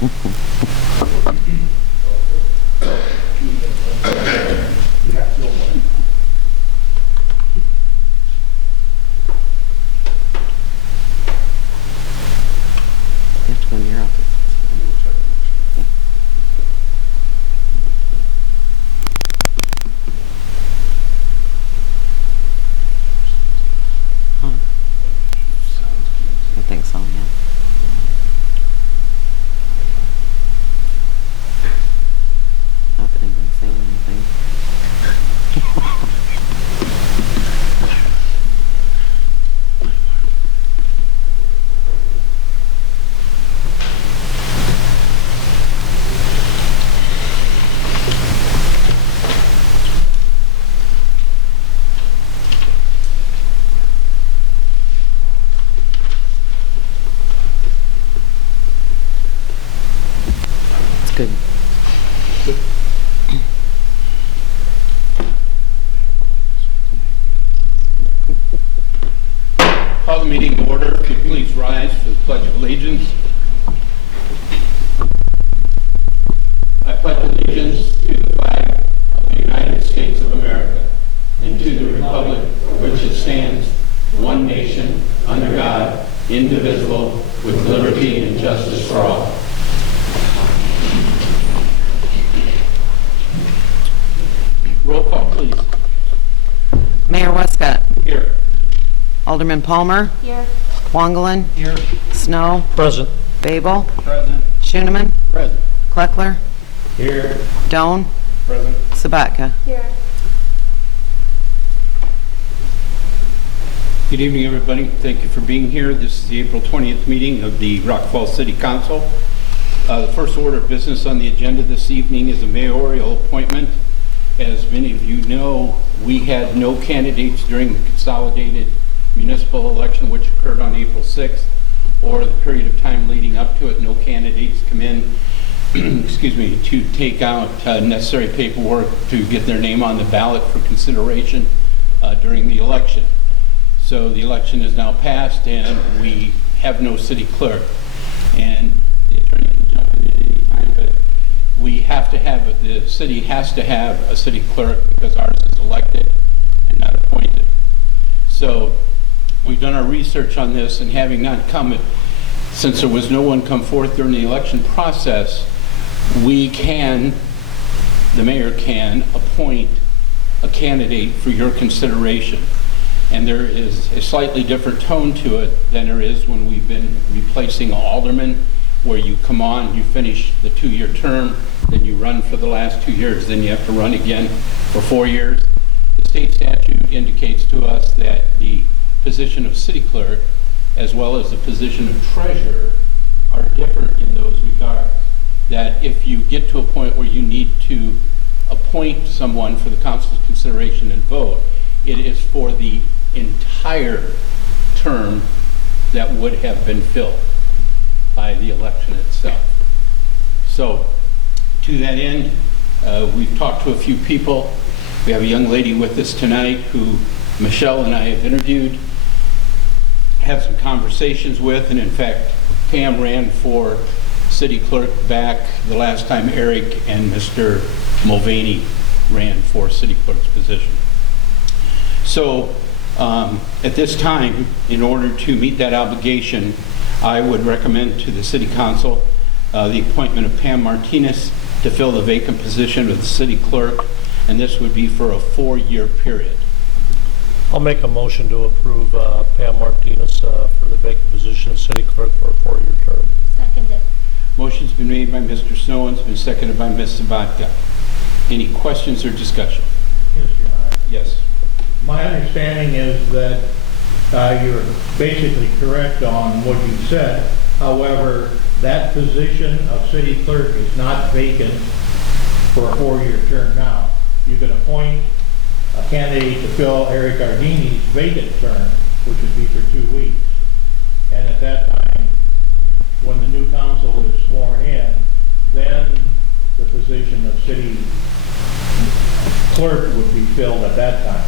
You have to go in your office. Huh? I think so, yeah. Not that anybody's saying anything. It's good. Call the meeting to order. If you please rise for the Pledge of Allegiance. I pledge allegiance to the flag of the United States of America and to the republic for which it stands, one nation, under God, indivisible, with liberty and justice for all. Roll call, please. Mayor Westcott. Here. Alderman Palmer. Here. Wangelin. Here. Snow. Present. Babel. Present. Schooneman. Present. Kleckler. Here. Doan. Present. Sabatka. Here. Good evening, everybody. Thank you for being here. This is the April 20th meeting of the Rock Falls City Council. The first order of business on the agenda this evening is a mayoral appointment. As many of you know, we had no candidates during the consolidated municipal election, which occurred on April 6th, or the period of time leading up to it. No candidates come in, excuse me, to take out necessary paperwork to get their name on the ballot for consideration during the election. So the election is now passed, and we have no city clerk. And the attorney can jump in at any time, but we have to have, the city has to have a city clerk because ours is elected and not appointed. So we've done our research on this, and having not come, since there was no one come forth during the election process, we can, the mayor can appoint a candidate for your consideration. And there is a slightly different tone to it than there is when we've been replacing aldermen, where you come on, you finish the 2-year term, then you run for the last 2 years, then you have to run again for 4 years. The state statute indicates to us that the position of city clerk, as well as the position of treasurer, are different in those regards. That if you get to a point where you need to appoint someone for the council's consideration and vote, it is for the entire term that would have been filled by the election itself. So to that end, we've talked to a few people. We have a young lady with us tonight who Michelle and I have interviewed, had some conversations with, and in fact, Pam ran for city clerk back the last time Eric and Mr. Mulvaney ran for city clerk's position. So at this time, in order to meet that obligation, I would recommend to the City Council the appointment of Pam Martinez to fill the vacant position of the city clerk, and this would be for a 4-year period. I'll make a motion to approve Pam Martinez for the vacant position of city clerk for a 4-year term. Seconded. Motion's been made by Mr. Snow and it's been seconded by Ms. Sabatka. Any questions or discussion? Yes, Your Honor. Yes. My understanding is that you're basically correct on what you said. However, that position of city clerk is not vacant for a 4-year term now. You can appoint a candidate to fill Eric Ardini's vacant term, which would be for 2 weeks. And at that time, when the new council is sworn in, then the position of city clerk would be filled at that time.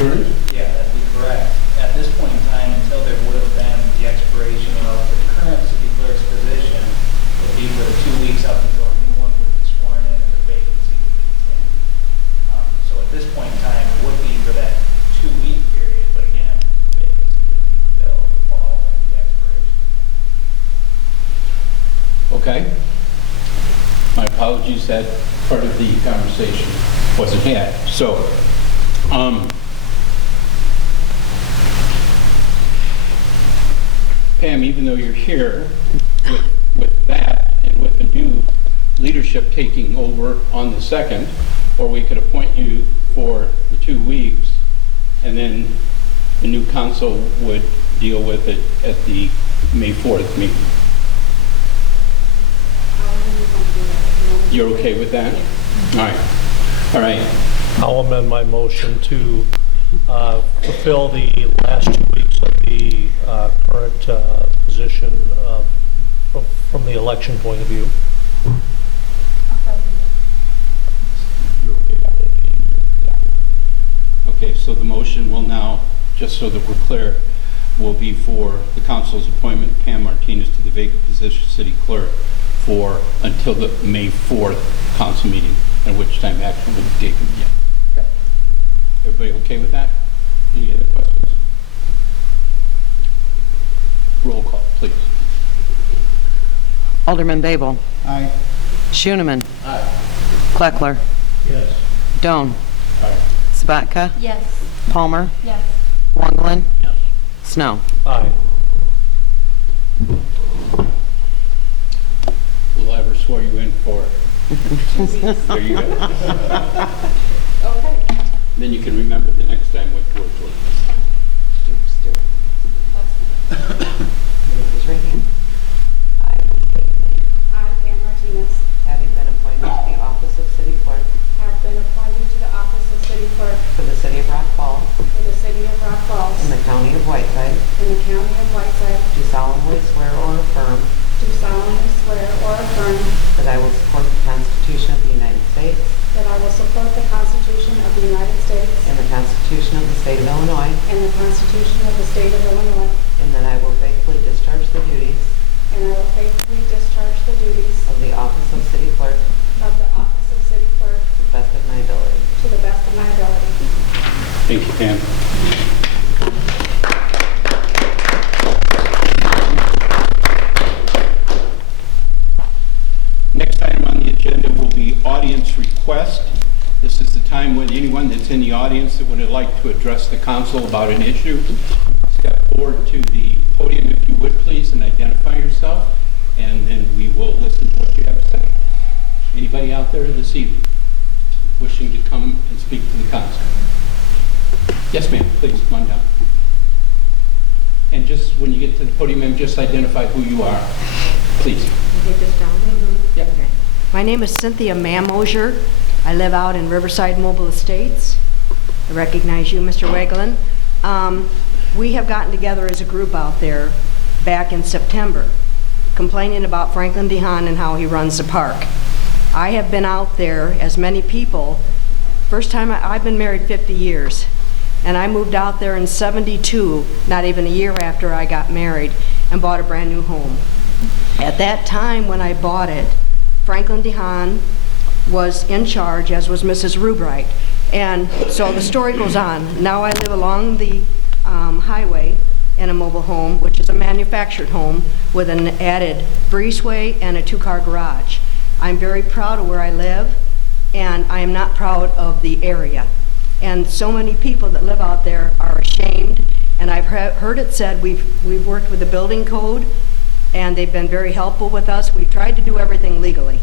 Yeah, that'd be correct. At this point in time, until there would have been the expiration of the current city clerk's position, Okay? My apologies that part of the conversation wasn't had. So, Pam, even though you're here with that and with the new leadership taking over on the 2nd, or we could appoint you for the 2 weeks, and then the new council would deal with it at the May 4th meeting. You're okay with that? All right. All right. I'll amend my motion to fulfill the last 2 weeks of the current position from the election point of view. You're okay with that? Okay, so the motion will now, just so that we're clear, will be for the council's appointment of Pam Martinez to the vacant position of city clerk for until the May 4th council meeting, at which time action will be taken again. Okay. Everybody okay with that? Any other questions? Roll call, please. Alderman Babel. Aye. Schooneman. Kleckler. Yes. Doan. Sabatka. Yes. Palmer. Yes. Wongelin. Yes. Snow. Aye. Will I ever swear you in for it? There you go. Okay. Then you can remember the next time what words were. Raise your hand. I, I, Pam Martinez, having been appointed to the office of city clerk have been appointed to the office of city clerk for the city of Rock Falls for the city of Rock Falls in the county of Whiteside, in the county of Whiteside, do solemnly swear or affirm do solemnly swear or affirm that I will support the Constitution of the United States that I will support the Constitution of the United States and the Constitution of the state of Illinois, and the Constitution of the state of Illinois, and that I will faithfully discharge the duties and I will faithfully discharge the duties of the office of city clerk of the office of city clerk to the best of my ability. to the best of my ability. Thank you, Pam. Next item on the agenda will be audience request. This is the time when anyone that's in the audience that would like to address the council about an issue, step forward to the podium if you would please and identify yourself, and then we will listen to what you have to say. Anybody out there this evening wishing to come and speak to the council? Yes, ma'am, please, come on down. And just when you get to the podium, ma'am, just identify who you are, please. Get this down? Yeah. Okay. My name is Cynthia Mamosier. I live out in Riverside Mobile Estates. I recognize you, Mr. Wegelin. We have gotten together as a group out there back in September, complaining about Franklin DeHaan and how he runs the park. I have been out there, as many people, first time I've been married 50 years, and I moved out there in '72, not even a year after I got married, and bought a brand new home. At that time when I bought it, Franklin DeHaan was in charge, as was Mrs. Rubright. And so the story goes on. Now I live along the highway in a mobile home, which is a manufactured home with an added breezeway and a two-car garage. I'm very proud of where I live, and I am not proud of the area. And so many people that live out there are ashamed, and I've heard it said we've worked with the building code, and they've been very helpful with us. We've tried to do everything legally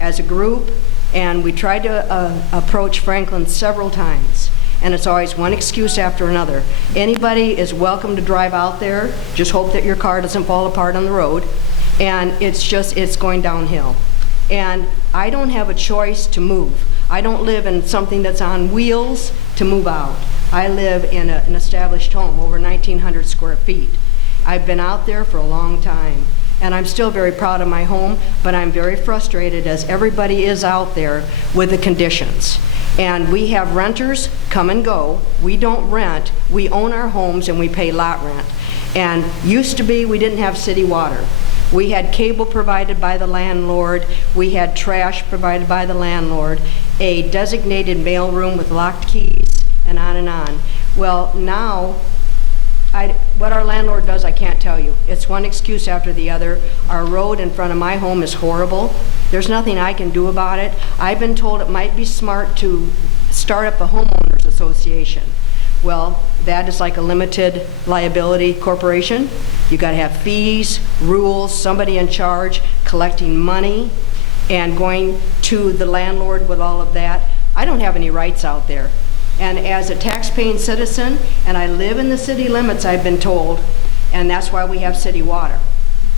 as a group, and we tried to approach Franklin several times, and it's always one excuse after another. Anybody is welcome to drive out there, just hope that your car doesn't fall apart on the road, and it's going downhill. And I don't have a choice to move. I don't live in something that's on wheels to move out. I live in an established home, over 1,900 square feet. I've been out there for a long time, and I'm still very proud of my home, but I'm very frustrated, as everybody is out there, with the conditions. And we have renters come and go. We don't rent. We own our homes, and we pay lot rent. And used to be, we didn't have city water. We had cable provided by the landlord. We had trash provided by the landlord, a designated mail room with locked keys, and on and on. Well, now What our landlord does, I can't tell you. It's one excuse after the other. Our road in front of my home is horrible. There's nothing I can do about it. I've been told it might be smart to start up a homeowners association. Well, that is like a limited liability corporation. You got to have fees, rules, somebody in charge, collecting money, and going to the landlord with all of that. I don't have any rights out there. And as a tax-paying citizen, and I live in the city limits, I've been told, and that's why we have city water.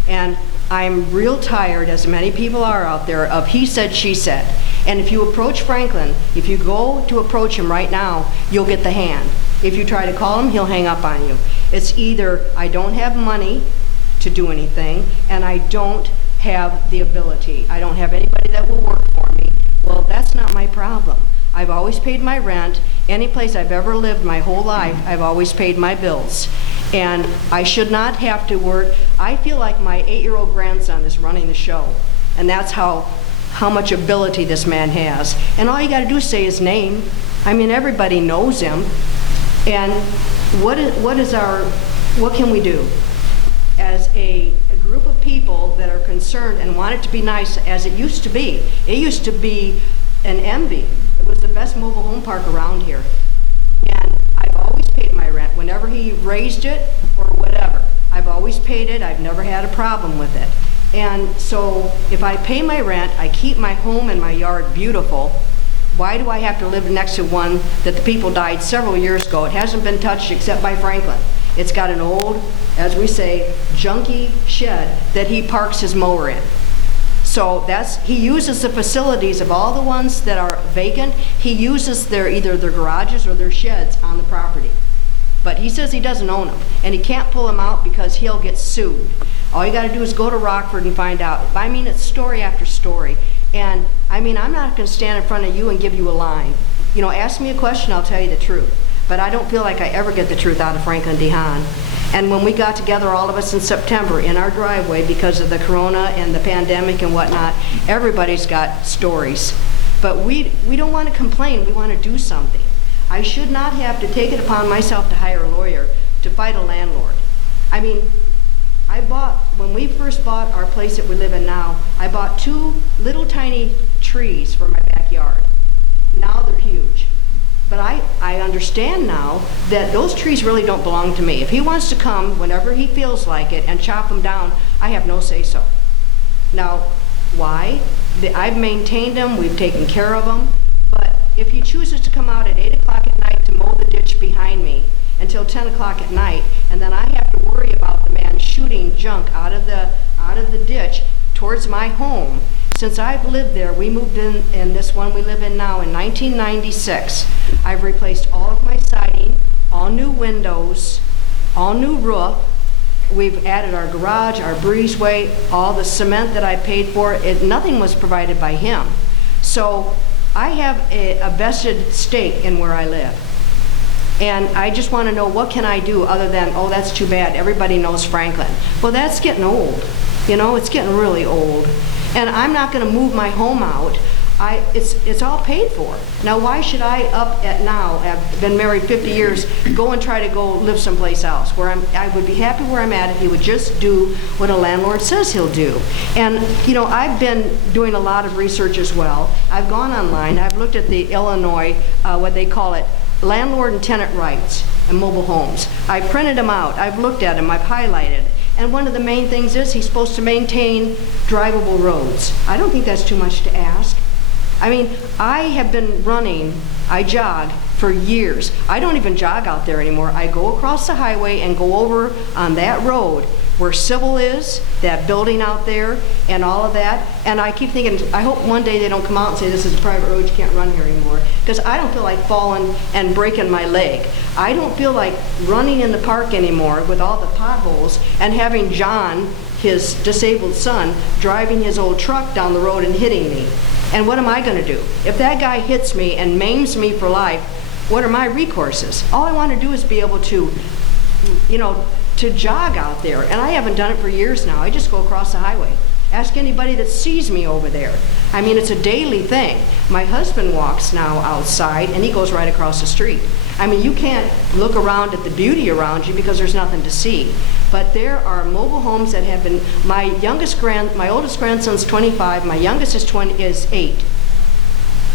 And I'm real tired, as many people are out there, of he said, she said. And if you approach Franklin, if you go to approach him right now, you'll get the hand. If you try to call him, he'll hang up on you. It's either I don't have money to do anything, and I don't have the ability. I don't have anybody that will work for me. Well, that's not my problem. I've always paid my rent. Any place I've ever lived my whole life, I've always paid my bills. And I should not have to work. I feel like my 8-year-old grandson is running the show. And that's how much ability this man has. And all you got to do is say his name. I mean, everybody knows him. And what can we do? As a group of people that are concerned and want it to be nice as it used to be. It used to be an envy. It was the best mobile home park around here. And I've always paid my rent. Whenever he raised it or whatever, I've always paid it. I've never had a problem with it. And so if I pay my rent, I keep my home and my yard beautiful. Why do I have to live next to one that the people died several years ago? It hasn't been touched except by Franklin. It's got an old, as we say, junky shed that he parks his mower in. So he uses the facilities of all the ones that are vacant. He uses either their garages or their sheds on the property. But he says he doesn't own them, and he can't pull them out because he'll get sued. All you got to do is go to Rockford and find out. I mean, it's story after story. And I mean, I'm not going to stand in front of you and give you a line. You know, ask me a question, I'll tell you the truth. But I don't feel like I ever get the truth out of Franklin D. Hahn. And when we got together, all of us in September, in our driveway, because of the corona and the pandemic and whatnot, everybody's got stories. But we don't want to complain, we want to do something. I should not have to take it upon myself to hire a lawyer to fight a landlord. I mean, when we first bought our place that we live in now, I bought 2 little tiny trees for my backyard. Now they're huge. But I understand now that those trees really don't belong to me. If he wants to come whenever he feels like it and chop them down, I have no say-so. Now, why? I've maintained them, we've taken care of them, but if he chooses to come out at 8 o'clock at night to mow the ditch behind me until 10 o'clock at night, and then I have to worry about the man shooting junk out of the ditch towards my home. Since I've lived there, we moved in this one we live in now in 1996. I've replaced all of my siding, all new windows, all new roof. We've added our garage, our breezeway, all the cement that I paid for. Nothing was provided by him. So I have a vested stake in where I live. And I just want to know, what can I do other than, oh, that's too bad, everybody knows Franklin. Well, that's getting old. You know, it's getting really old. And I'm not going to move my home out. It's all paid for. Now, why should I up at now, I've been married 50 years, go and try to go live someplace else where I would be happy where I'm at if he would just do what a landlord says he'll do. And, you know, I've been doing a lot of research as well. I've gone online. I've looked at the Illinois, what they call it, landlord and tenant rights and mobile homes. I printed them out. I've looked at them. I've highlighted. And one of the main things is he's supposed to maintain drivable roads. I don't think that's too much to ask. I mean, I have been running, I jog for years. I don't even jog out there anymore. I go across the highway and go over on that road where Civil is, that building out there, and all of that. And I keep thinking, I hope one day they don't come out and say this is a private road, you can't run here anymore. Because I don't feel like falling and breaking my leg. I don't feel like running in the park anymore with all the potholes and having John, his disabled son, driving his old truck down the road and hitting me. And what am I going to do? If that guy hits me and maims me for life, what are my recourses? All I want to do is be able to, you know, to jog out there. And I haven't done it for years now. I just go across the highway. Ask anybody that sees me over there. I mean, it's a daily thing. My husband walks now outside, and he goes right across the street. I mean, you can't look around at the beauty around you because there's nothing to see. But there are mobile homes that have been, my oldest grandson's 25, my youngest is 8.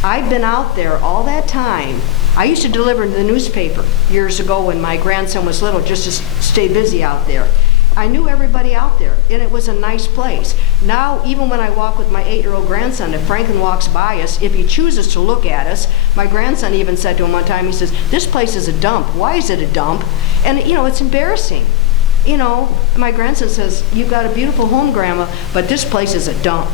I've been out there all that time. I used to deliver the newspaper years ago when my grandson was little, just to stay busy out there. I knew everybody out there, and it was a nice place. Now, even when I walk with my 8-year-old grandson, if Franklin walks by us, if he chooses to look at us, my grandson even said to him one time, he says, "This place is a dump. Why is it a dump?" And, you know, it's embarrassing. You know, my grandson says, "You've got a beautiful home, Grandma, but this place is a dump."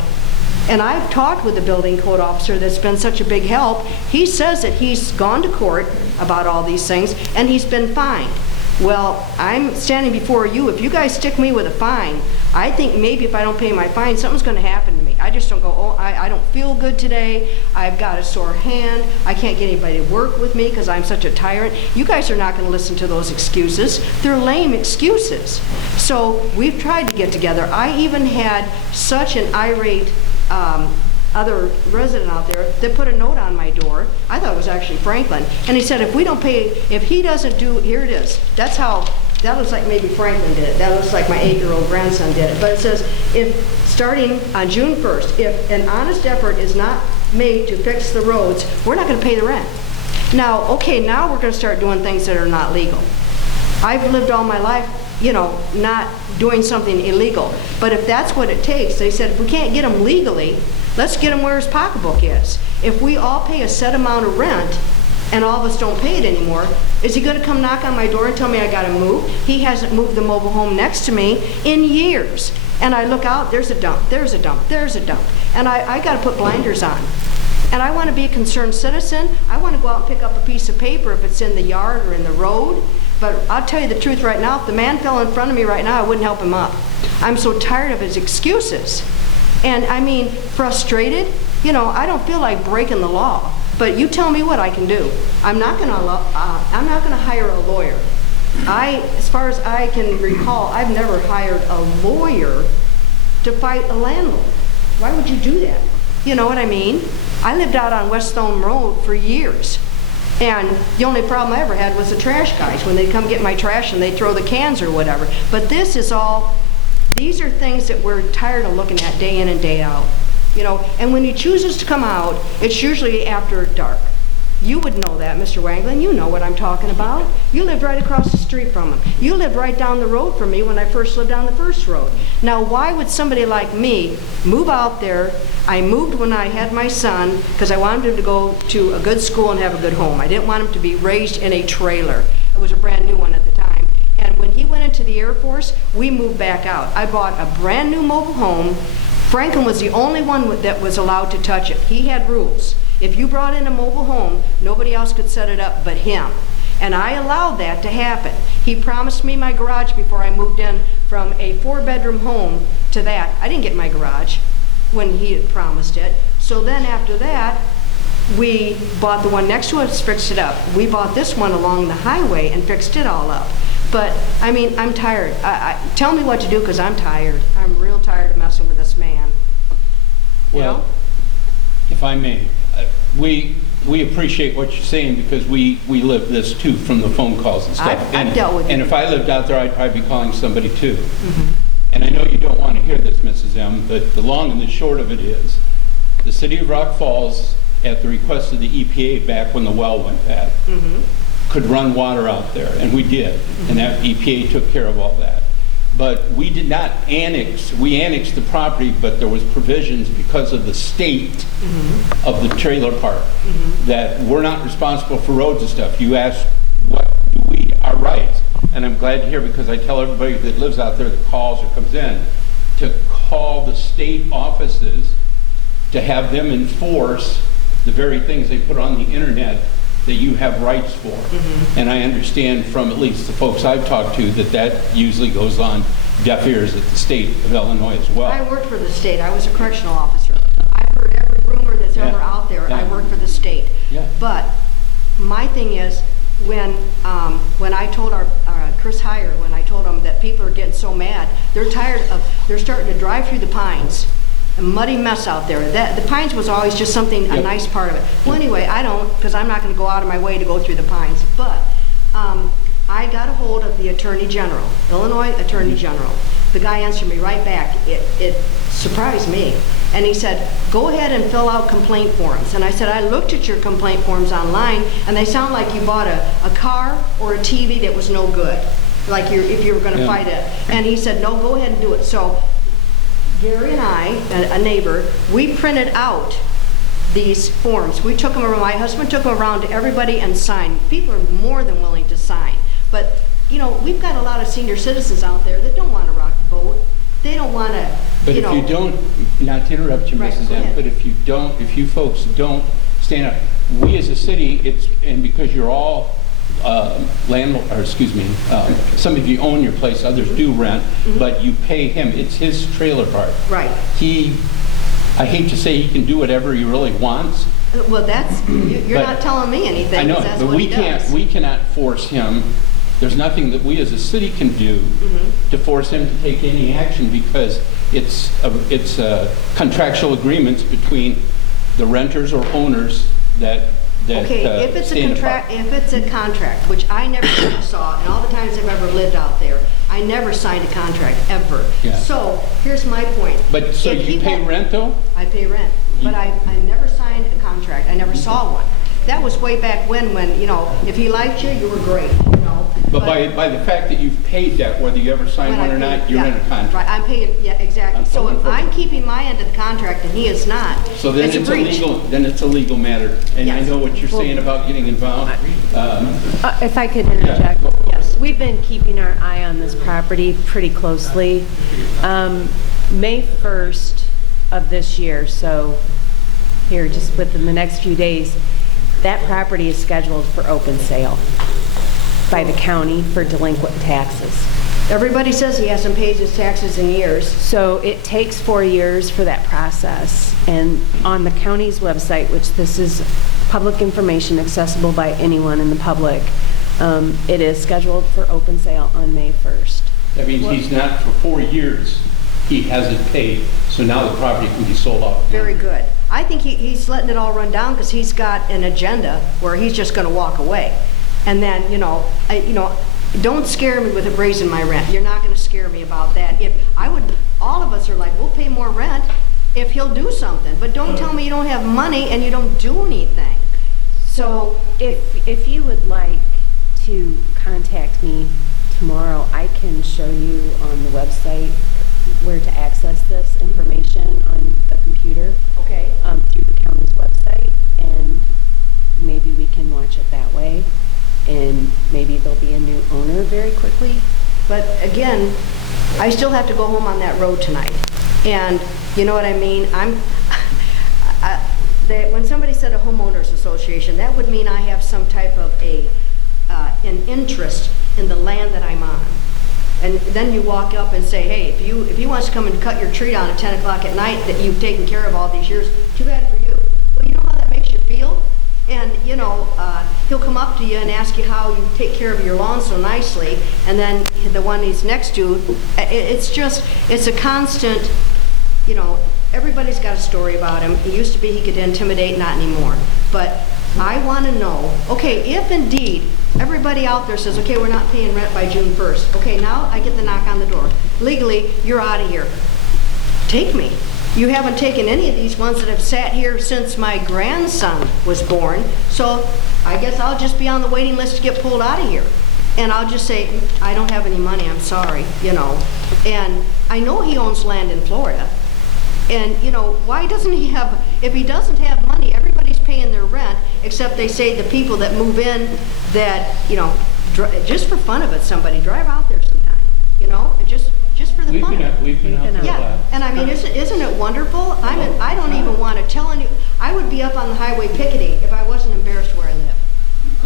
And I've talked with the building code officer that's been such a big help. He says that he's gone to court about all these things, and he's been fined. Well, I'm standing before you. If you guys stick me with a fine, I think maybe if I don't pay my fine, something's going to happen to me. I just don't go, "Oh, I don't feel good today. I've got a sore hand. I can't get anybody to work with me because I'm such a tyrant." You guys are not going to listen to those excuses. They're lame excuses. So we've tried to get together. I even had such an irate other resident out there that put a note on my door. I thought it was actually Franklin. And he said, if we don't pay, if he doesn't do, here it is. That's how, that looks like maybe Franklin did it. That looks like my 8-year-old grandson did it. But it says, if starting on June 1st, if an honest effort is not made to fix the roads, we're not going to pay the rent. Now, okay, now we're going to start doing things that are not legal. I've lived all my life, you know, not doing something illegal. But if that's what it takes, they said, if we can't get him legally, let's get him where his pocketbook is. If we all pay a set amount of rent and all of us don't pay it anymore, is he going to come knock on my door and tell me I got to move? He hasn't moved the mobile home next to me in years. And I look out, there's a dump, there's a dump, there's a dump. And I got to put blinders on. And I want to be a concerned citizen. I want to go out and pick up a piece of paper if it's in the yard or in the road. But I'll tell you the truth right now, if the man fell in front of me right now, I wouldn't help him up. I'm so tired of his excuses. And I mean, frustrated, you know, I don't feel like breaking the law. But you tell me what I can do. I'm not going to hire a lawyer. As far as I can recall, I've never hired a lawyer to fight a landlord. Why would you do that? You know what I mean? I lived out on West Stone Road for years. And the only problem I ever had was the trash guys. When they'd come get my trash and they'd throw the cans or whatever. But this is all, these are things that we're tired of looking at day in and day out. You know, and when he chooses to come out, it's usually after dark. You would know that, Mr. Wanglin. You know what I'm talking about. You lived right across the street from him. You lived right down the road from me when I first lived down the first road. Now, why would somebody like me move out there? I moved when I had my son because I wanted him to go to a good school and have a good home. I didn't want him to be raised in a trailer. It was a brand new one at the time. And when he went into the Air Force, we moved back out. I bought a brand new mobile home. Franklin was the only one that was allowed to touch it. He had rules. If you brought in a mobile home, nobody else could set it up but him. And I allowed that to happen. He promised me my garage before I moved in from a 4-bedroom home to that. I didn't get my garage when he had promised it. So then after that, we bought the one next to us, fixed it up. We bought this one along the highway and fixed it all up. But, I mean, I'm tired. Tell me what to do because I'm tired. I'm real tired of messing with this man. You know? If I may, we appreciate what you're saying because we live this too from the phone calls and stuff. I've dealt with and it. if I lived out there, I'd probably be calling somebody too. Mm-hmm. And I know you don't want to hear this, Mrs. M., but the long and the short of it is the city of Rock Falls, at the request of the EPA back when the well went bad, could run water out there, and we did. And that EPA took care of all that. But we did not annex, we annexed the property, but there was provisions because of the state of the trailer park that we're not responsible for roads and stuff. You asked what do we, our rights, and I'm glad to hear because I tell everybody that lives out there that calls or comes in to call the state offices to have them enforce the very things they put on the internet that you have rights for. And I understand from at least the folks I've talked to that usually goes on deaf ears at the state of Illinois as well. I worked for the state. I was a correctional officer. I've heard every rumor that's ever out there. I worked for the state. Yeah. But my thing is, when I told our Chris Heyer, when I told him that people are getting so mad, they're starting to drive through the Pines, a muddy mess out there. The Pines was always just something, a Yep. nice part of it. Well, anyway, I don't, because I'm not going to go out of my way to go through the Pines. But I got a hold of the Attorney General, Illinois Attorney General. The guy answered me right back. It surprised me. And he said, go ahead and fill out complaint forms. And I said, I looked at your complaint forms online, and they sound like you bought a car or a TV that was no good, like if you were going to Yeah. fight it. And he said, no, go ahead and do it. So Gary and I, a neighbor, we printed out these forms. We took them around, my husband took them around to everybody and signed. People are more than willing to sign. But, you know, we've got a lot of senior citizens out there that don't want to rock the boat. They don't want to, But you if know. you don't, not to interrupt you, Right, Mrs. go M, ahead. but if you folks don't stand up, we as a city, and because you're all landlord, or excuse me, some of you own your place, others do rent, but you pay him, it's his trailer park. Right. I hate to say he can do whatever he really wants. Well, you're But- not telling me anything, I know, 'cause that's but what he does. we cannot force him. There's nothing that we as a city can do to force him to take any action, because it's contractual agreements between the renters or owners that Okay, if it's stay in the park. if it's a contract, which I never saw, and all the times I've ever lived out there, I never signed a contract, ever. Yeah. So, here's my point. But, so If he you pay won't- rent though? I pay rent, but I never signed a contract, I never saw one. That was way back when, you know, if he liked you, you were great, you know. But by the fact that you've paid that, whether you ever sign when one I or paid- not, you're in a yeah, contract. Right, I'm paying, yeah, exactly. I'm So following if for- I'm keeping my end of the contract and he is not, So then it's a breach. then it's a legal matter. And I Yes. know what you're saying about getting involved. If I could interject. Yeah. Yes. We've been keeping our eye on this property pretty closely. May 1st of this year, so here, just within the next few days, that property is scheduled for open sale by the county for delinquent taxes. Everybody says he hasn't paid his taxes in years. So it takes 4 years for that process. And on the county's website, which this is public information accessible by anyone in the public, it is scheduled for open sale on May 1st. That means he's not, for 4 years, he hasn't paid, so now the property can be sold off. Very good. I think he's letting it all run down because he's got an agenda where he's just going to walk away. And then, don't scare me with raising my rent. You're not going to scare me about that. All of us are like, we'll pay more rent if he'll do something. But don't tell me you don't have money and you don't do anything. So if you would like to contact me tomorrow, I can show you on the website where to access this information on the computer. Okay. Through the county's website, and maybe we can watch it that way, and maybe there'll be a new owner very quickly. But again, I still have to go home on that road tonight. And you know what I mean? When somebody said a homeowners association, that would mean I have some type of an interest in the land that I'm on. And then you walk up and say, hey, if he wants to come and cut your tree down at 10 o'clock at night that you've taken care of all these years, too bad for you. Well, you know how that makes you feel? And, he'll come up to you and ask you how you take care of your lawn so nicely, and then the one he's next to, it's a constant, everybody's got a story about him. He used to be he could intimidate, not anymore. But I want to know, okay, if indeed everybody out there says, okay, we're not paying rent by June 1st. Okay, now I get the knock on the door. Legally, you're out of here. Take me. You haven't taken any of these ones that have sat here since my grandson was born, so I guess I'll just be on the waiting list to get pulled out of here. And I'll just say, I don't have any money, I'm sorry, And I know he owns land in Florida. And, why doesn't he have, if he doesn't have money, everybody's paying their rent, except they say the people that move in that, just for fun of it, somebody drive out there sometime, and just for the fun of it. We've been out there a Yeah, lot. and I mean, isn't it wonderful? I don't even want to tell any, I would be up on the highway picketing if I wasn't embarrassed where I live.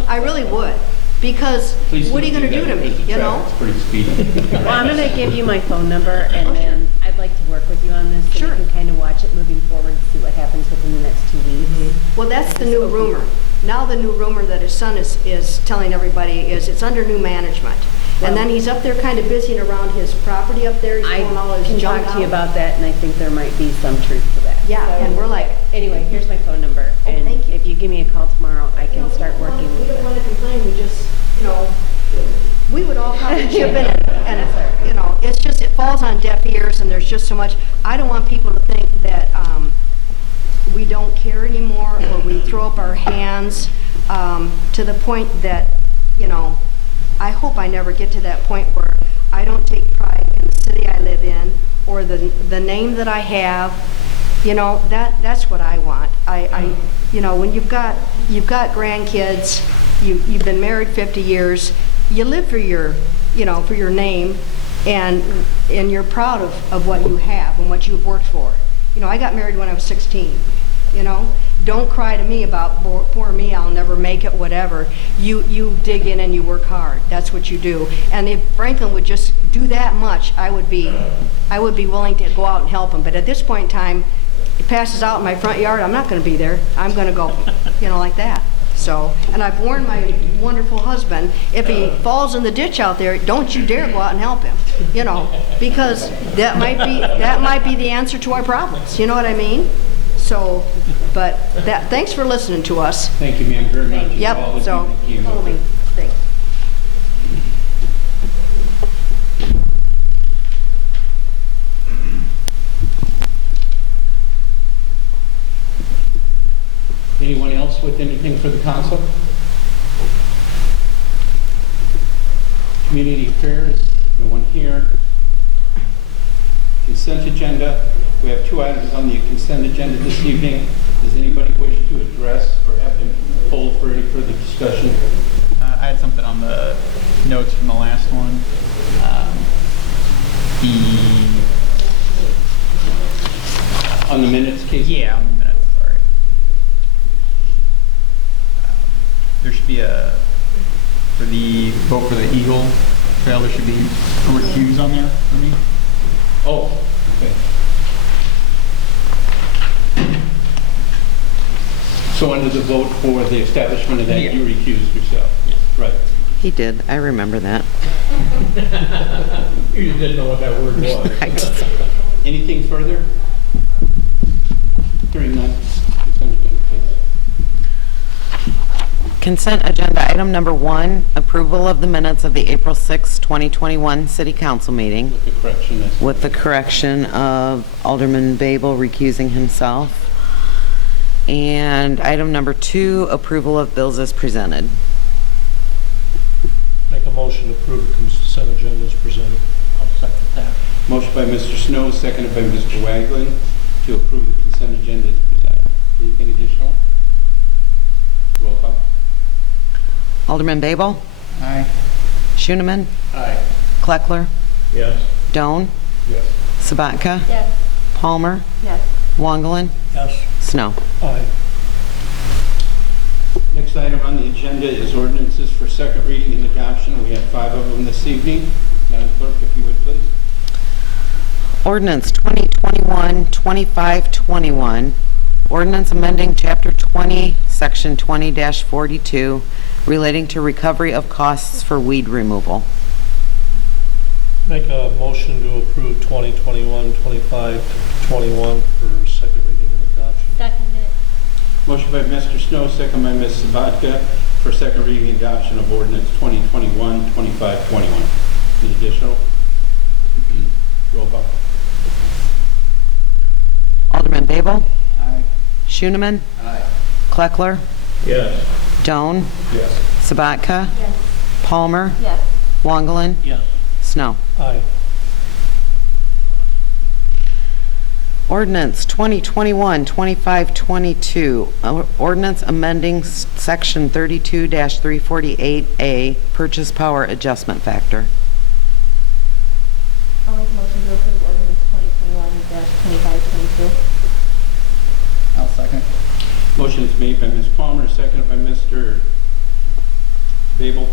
I really would, because Please what are you don't going to do that, to me, because the traffic's pretty speedy. Well, I'm going to give you my phone number, and then I'd like to work with you on this, so Sure. you can kind of watch it moving forward and see what happens within the next 2 weeks. Well, that's the new rumor. Now the new rumor that his son is telling everybody is it's under new management. And then he's up there kind of busying around his property up there. He's I pulling all his can junk talk to you out. about that, and I think there might be some truth to that. Yeah, So, and we're like, anyway, here's my phone number. Oh, And thank you. if you give me a call tomorrow, I can start We working with don't it. want to complain, we just, we would all probably chip in and, it's just, it falls on deaf ears and there's just so much. I don't want people to think that we don't care anymore or we throw up our hands to the point that, I hope I never get to that point where I don't take pride in the city I live in or the name that I have. That's what I want. When you've got grandkids, you've been married 50 years, you live for your name, and you're proud of what you have and what you've worked for. I got married when I was 16. Don't cry to me about poor me, I'll never make it, whatever. You dig in and you work hard. That's what you do. And if Franklin would just do that much, I would be willing to go out and help him. But at this point in time, it passes out in my front yard, I'm not going to be there. I'm going to go, like that. So, and I've warned my wonderful husband, if he falls in the ditch out there, don't you dare go out and help him, because that might be the answer to our problems. You know what I mean? So, but thanks for listening to us. Thank you, ma'am, very much. And all of Yep, you so, that came follow over. me. Thanks. Anyone else with anything for the council? Community affairs, no one here. Consent agenda, we have 2 items on the consent agenda this evening. Does anybody wish to address or have them pulled for any further discussion? I had something on the notes from the last one. On the minutes, Casey? Yeah, on the minutes, sorry. There should be for the vote for the Eagle Trail, there should be a recuse on there for me. Oh, okay. So under the vote for the establishment of that, Yeah. you recused yourself? Right. He did. I remember that. You just didn't know what that word was. Right. Anything further? Hearing none. Consent agenda, please. Consent agenda item number 1, approval of the minutes of the April 6, 2021 City Council meeting With the correction that's... with the correction of Alderman Babel recusing himself. And item number 2, approval of bills as presented. Make a motion to approve the consent agenda as presented. I'll second that. Motion by Mr. Snow, seconded by Mr. Waglin to approve the consent agenda as presented. Anything additional? Roll call. Alderman Babel? Aye. Schoeneman? Aye. Kleckler? Yes. Doan? Yes. Sabatka? Yes. Palmer? Yes. Wongelin? Yes. Snow. Aye. Next item on the agenda is ordinances for second reading and adoption. We have 5 of them this evening. Madam Clerk, if you would, please. Ordinance 2021-2521, ordinance amending Chapter 20, Section 20-42, relating to recovery of costs for weed removal. Make a motion to approve 2021-2521 for second reading and adoption. Second it. Motion by Mr. Snow, second by Ms. Sabatka for second reading and adoption of ordinance 2021-2521. Any additional? Roll call. Alderman Babel? Aye. Schoeneman? Aye. Kleckler? Yes. Doan? Yes. Sabatka? Yes. Palmer? Yes. Wongelin? Yes. Snow. Aye. Ordinance 2021-2522, ordinance amending Section 32-348A, purchase power adjustment factor. I'll make a motion to approve ordinance 2021-2522. I'll second. Motion is made by Ms. Palmer, seconded by Mr. Babel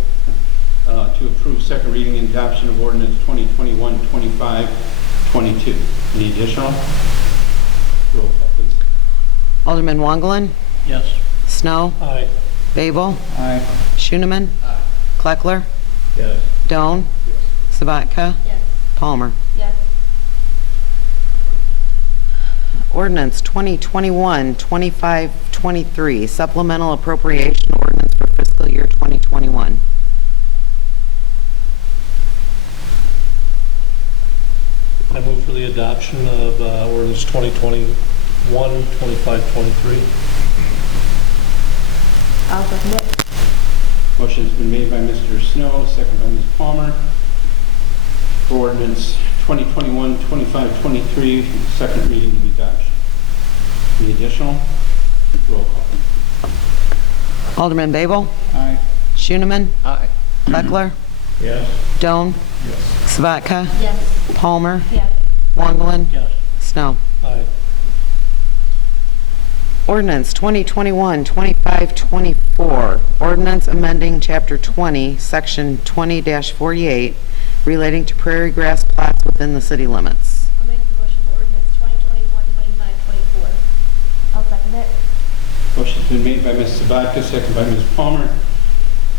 to approve second reading and adoption of ordinance 2021-2522. Any additional? Roll call, please. Alderman Wongelin? Yes. Snow? Aye. Babel, Aye. Schooneman, Kleckler, Yes. Doan, Sabatka, Yes. Palmer. Yes. Ordinance 2021-2523, supplemental appropriation ordinance for fiscal year 2021. I move for the adoption of ordinance 2021-2523. I'll second it. Motion's been made by Mr. Snow, second by Ms. Palmer. For ordinance 2021-2523, second reading and adoption. Any additional? Roll call. Alderman Babel, Aye. Schooneman, Aye. Kleckler, Yes. Doan, Sabatka, Yes. Palmer, Yes. Wonderland, Yes. Snow. Aye. Ordinance 2021-2524, ordinance amending Chapter 20, Section 20-48, relating to prairie grass plots within the city limits. I'll make the motion for ordinance 2021-2524. I'll second it. Motion's been made by Ms. Sabatka, second by Ms. Palmer.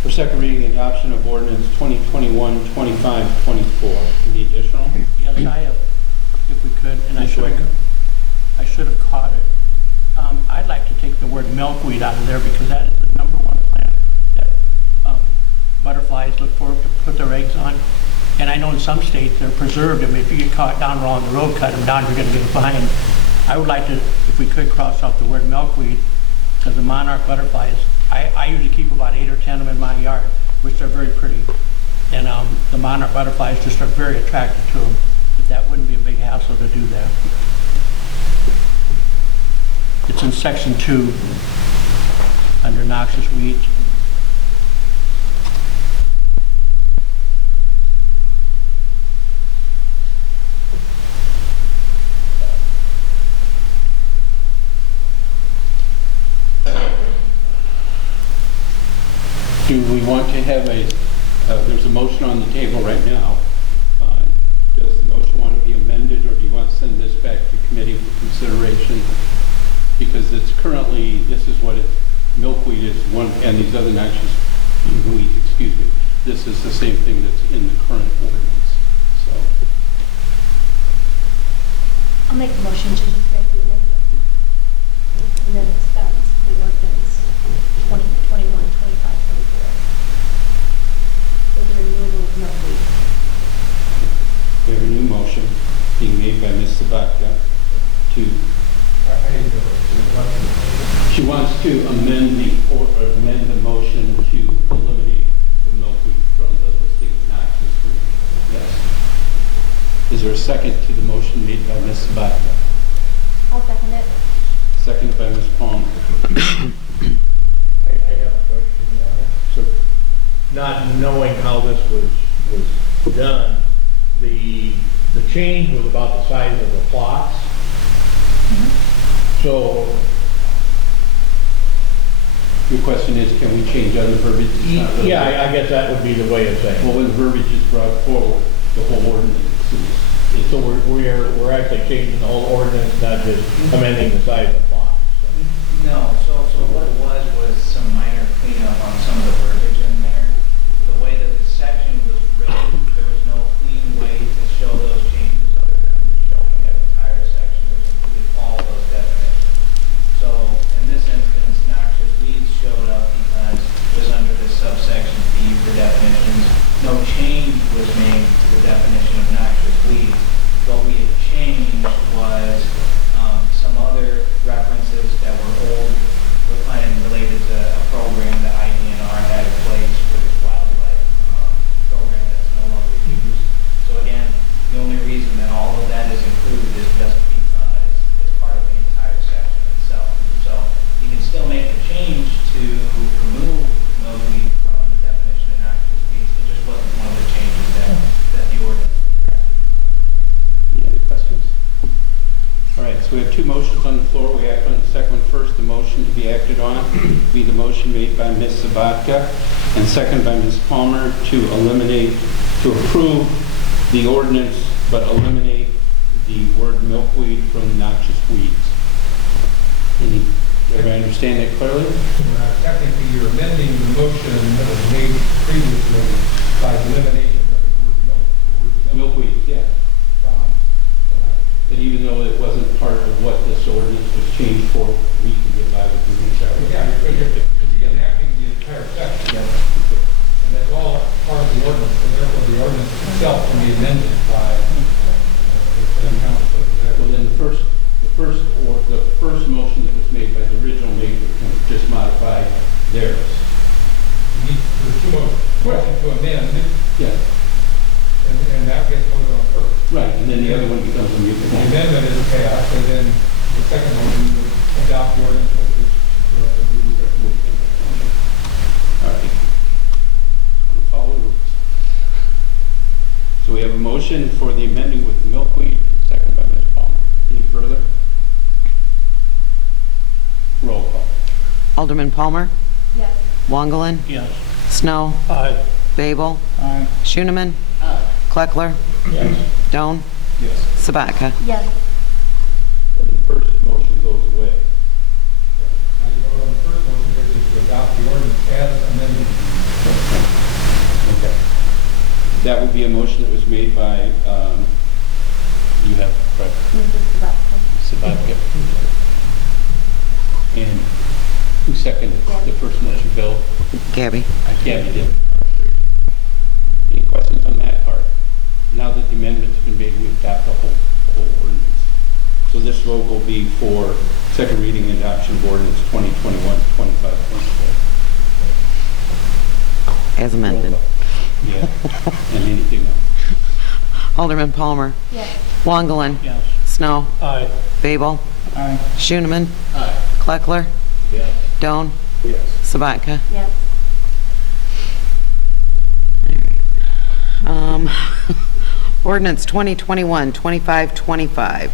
For second reading and adoption of ordinance 2021-2524. Any additional? Yes, I have, if we could, and I Ms. should Schweikert. have caught it. I'd like to take the word milkweed out of there because that is the #1 plant that butterflies look for to put their eggs on. And I know in some states they're preserved. I mean, if you get caught down along the road, cut them down, you're going to get fined. I would like to, if we could, cross off the word milkweed because the monarch butterflies, I usually keep about 8 or 10 of them in my yard, which are very pretty. And the monarch butterflies just are very attracted to them. But that wouldn't be a big hassle to do that. It's in section 2 under noxious weeds. Do we want to have there's a motion on the table right now. Does the motion want to be amended, or do you want to send this back to committee for consideration? Because it's currently, this is what milkweed is one, and these other noxious weeds, excuse me, this is the same thing that's in the current ordinance. So, I'll make the motion to just make the amendment. And then accept the ordinance 2021-2524. For the removal of milkweed. we have a new motion being made by Ms. Sabatka to, she wants to amend the motion to eliminate the milkweed from the listing of noxious weeds. Yes. Is there a second to the motion made by Ms. Sabatka? I'll second it. Second by Ms. Palmer. I have a question, Your Honor. So, Not knowing how this was done, the change was about the size of the plots. So, your question is, can we change other verbiage? It's not really- yeah, I guess that would be the way of saying Well, it. when the verbiage is brought forward, the whole ordinance is. So we're actually changing the whole ordinance, not just amending the size of the plots. No, so what it was some minor cleanup on some of the verbiage in there. The way that the section was written, there was no clean way to show those changes other than showing that entire section, which included all those definitions. So in this instance, noxious weeds showed up because it was under the subsection B for definitions. No change was made to the definition of noxious weeds. What we had changed was some other references that were old, and related to a program that IDNR had in place for this wildlife program that's no longer used. So again, the only reason that all of that is included is just because it's part of the entire section itself. So you can still make the change to remove milkweed from the definition of noxious weeds. It just wasn't one of the changes that the ordinance directed. Any other questions? All right, so we have two motions on the floor. We act on the second one first. The motion to be acted on will be the motion made by Ms. Sabatka and second by Ms. Palmer to approve the ordinance, but eliminate the word milkweed from noxious weeds. Everybody understand that clearly? Technically, you're amending the motion that was made previously by elimination of the word Milkweed, yeah. from the language. And even though it wasn't part of what this ordinance was changed for, we can get by with doing that. Yeah, you're reenacting the entire section. And that's all part of the ordinance, so therefore the ordinance itself can be amended by the council president. Well, then the first motion that was made by the original maker can just modify theirs. There's two motions. Motion to amend, Yeah, and that gets voted on first. right, and then the other one becomes a mute The point. amendment is passed, and then the second one, we would adopt the ordinance with this. All right. I'll follow the rules. So we have a motion for the amending with the milkweed, second by Ms. Palmer. Any further? Roll call. Alderman Palmer, Yes. Wongelin, Yes. Snow, Aye. Babel, Aye. Schooneman, Kleckler, Yes. Doan, Yes. Sabatka. Yes. So the first motion goes away. Now you vote on the first motion, which is to adopt the ordinance as amended. Okay. That would be a motion that was made by, you have, correct? Sabatka. And who seconded the first motion, Bill? Gabby. Gabby did. Any questions on that part? Now that the amendment's been made, we adopt the whole ordinance. So this vote will be for second reading and adoption of ordinance 2021-25-24. As amended. Yeah, and anything else. Alderman Palmer, Yes. Wongelin, Yes. Snow, Aye. Babel, Aye. Schooneman, Aye. Kleckler, Yes. Doan, Yes. Sabatka. Yes. Ordinance 2021-2525.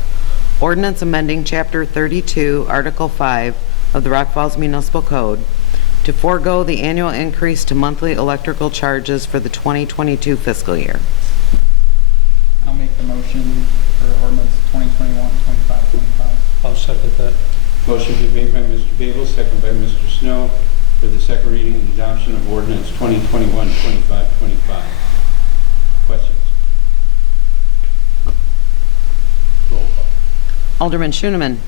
Ordinance amending Chapter 32, Article 5 of the Rock Falls Municipal Code to forego the annual increase to monthly electrical charges for the 2022 fiscal year. I'll make the motion for ordinance 2021-25-25. I'll second that. Motion been made by Mr. Babel, second by Mr. Snow, for the second reading and adoption of ordinance 2021-25-25. Questions? Roll call. Alderman Schooneman.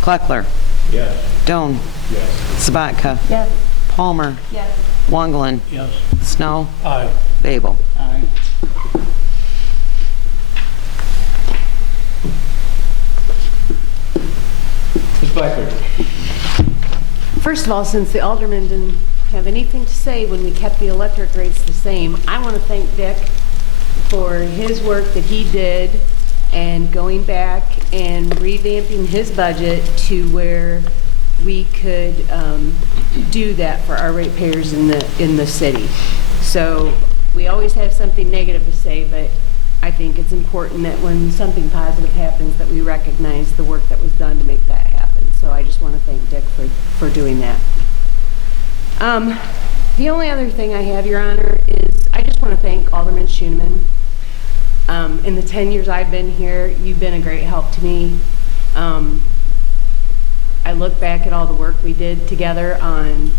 Kleckler. Yes. Doan. Yes. Sabatka. Yes. Palmer. Yes. Wongelin. Yes. Snow. Aye. Babel. Aye. Ms. Blackburn. First of all, since the alderman didn't have anything to say when we kept the electric rates the same, I want to thank Dick for his work that he did and going back and revamping his budget to where we could do that for our ratepayers in the city. So we always have something negative to say, but I think it's important that when something positive happens, that we recognize the work that was done to make that happen. So I just want to thank Dick for doing that. The only other thing I have, Your Honor, is I just want to thank Alderman Schooneman. In the 10 years I've been here, you've been a great help to me. I look back at all the work we did together on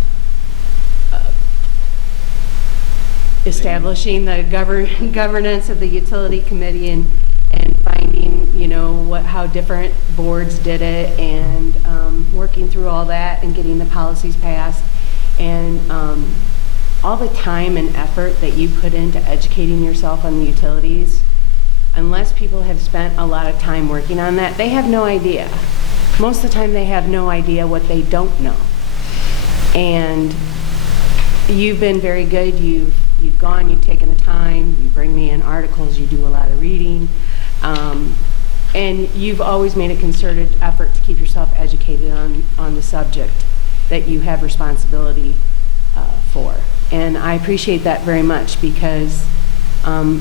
establishing the governance of the utility committee and finding, you know, how different boards did it and working through all that and getting the policies passed and all the time and effort that you put into educating yourself on the utilities. Unless people have spent a lot of time working on that, they have no idea. Most of the time they have no idea what they don't know. And you've been very good. You've gone, you've taken the time, you bring me in articles, you do a lot of reading, and you've always made a concerted effort to keep yourself educated on the subject that you have responsibility for. And I appreciate that very much because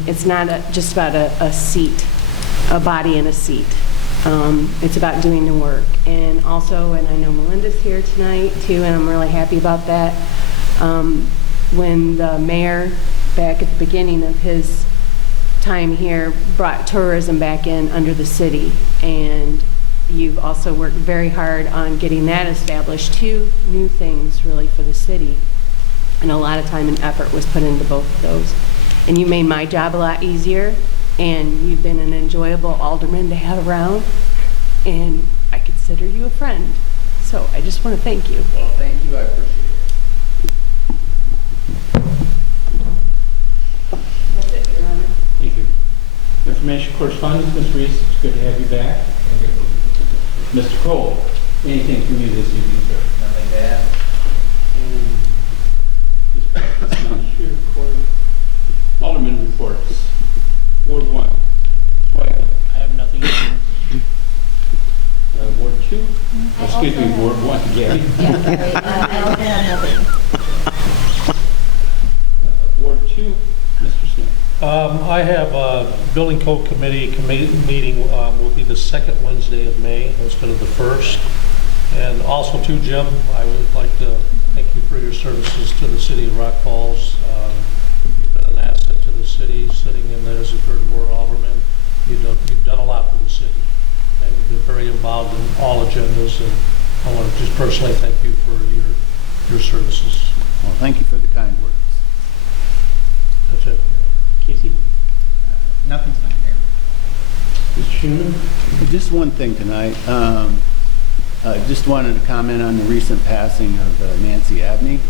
it's not just about a seat, a body in a seat. It's about doing the work. And also, and I know Melinda's here tonight too, and I'm really happy about that. When the mayor, back at the beginning of his time here, brought tourism back in under the city, and you've also worked very hard on getting that established. Two new things really for the city. And a lot of time and effort was put into both of those. And you made my job a lot easier, and you've been an enjoyable alderman to have around, and I consider you a friend. So I just want to thank you. Well, thank you, I appreciate it. That's it, Your Honor. Thank you. Information correspondence, Ms. Reese, it's good to have you back. Mr. Cole, anything from you this evening, sir? Nothing to add. Mr. Marcus, not here, Court. Alderman reports. Ward 1. White. I have nothing in here. Ward 2? Excuse me, Ward 1, Gabby. Ward 2, Mr. Smith. I have a building code committee meeting will be the second Wednesday of May instead of the first. And also too, Jim, I would like to thank you for your services to the city of Rock Falls. You've been an asset to the city, sitting in there as a third ward alderman. You've done a lot for the city, and you've been very involved in all agendas. And I want to just personally thank you for your services. Well, thank you for the kind words. That's it. Casey? Nothing's done here. Mr. Schuman? Just one thing tonight. Just wanted to comment on the recent passing of Nancy Abney.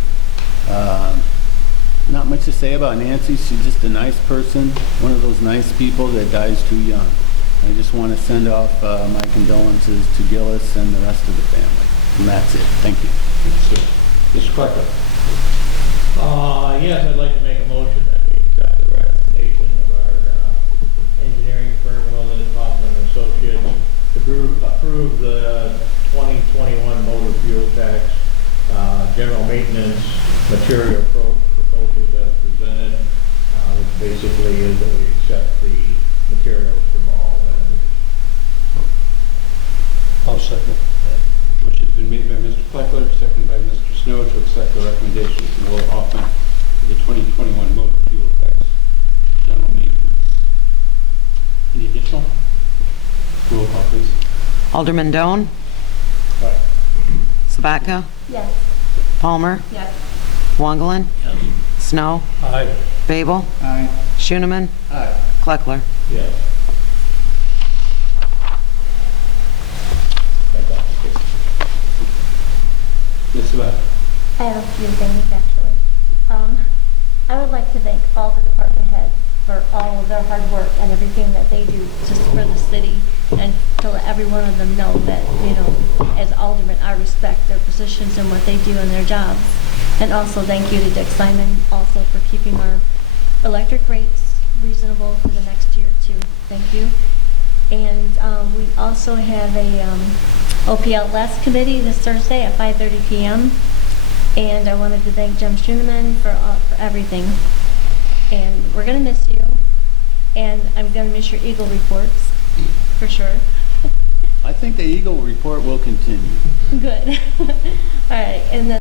Not much to say about Nancy. She's just a nice person, one of those nice people that dies too young. I just want to send off my condolences to Gillis and the rest of the family. And that's it. Thank you. Mr. Clark? Yes, I'd like to make a motion that we accept the recommendation of our engineering firm, Willis, Hoffman and Associates, to approve the 2021 motor fuel tax, general maintenance material proposals as presented, which basically is that we accept the materials from all vendors. I'll second. Motion's been made by Mr. Pleckler, seconded by Mr. Snow to accept the recommendation from Will Hoffman for the 2021 motor fuel tax general maintenance. Any additional? Roll call, please. Alderman Doan? Aye. Sabatka? Yes. Palmer? Yes. Wongelin? Yes. Snow? Aye. Babel? Aye. Schooneman? Aye. Kleckler? Yes. Ms. Sabat? I have a few things, actually. I would like to thank all the department heads for all of their hard work and everything that they do just for the city, and to let every one of them know that, you know, as aldermen, I respect their positions and what they do in their jobs. And also thank you to Dick Simon also for keeping our electric rates reasonable for the next year too. Thank you. And we also have a OP Outlast Committee this Thursday at 5:30 p.m. And I wanted to thank Jim Schooneman for everything. And we're going to miss you. And I'm going to miss your Eagle reports, for sure. I think the Eagle report will continue. Good. All right. And then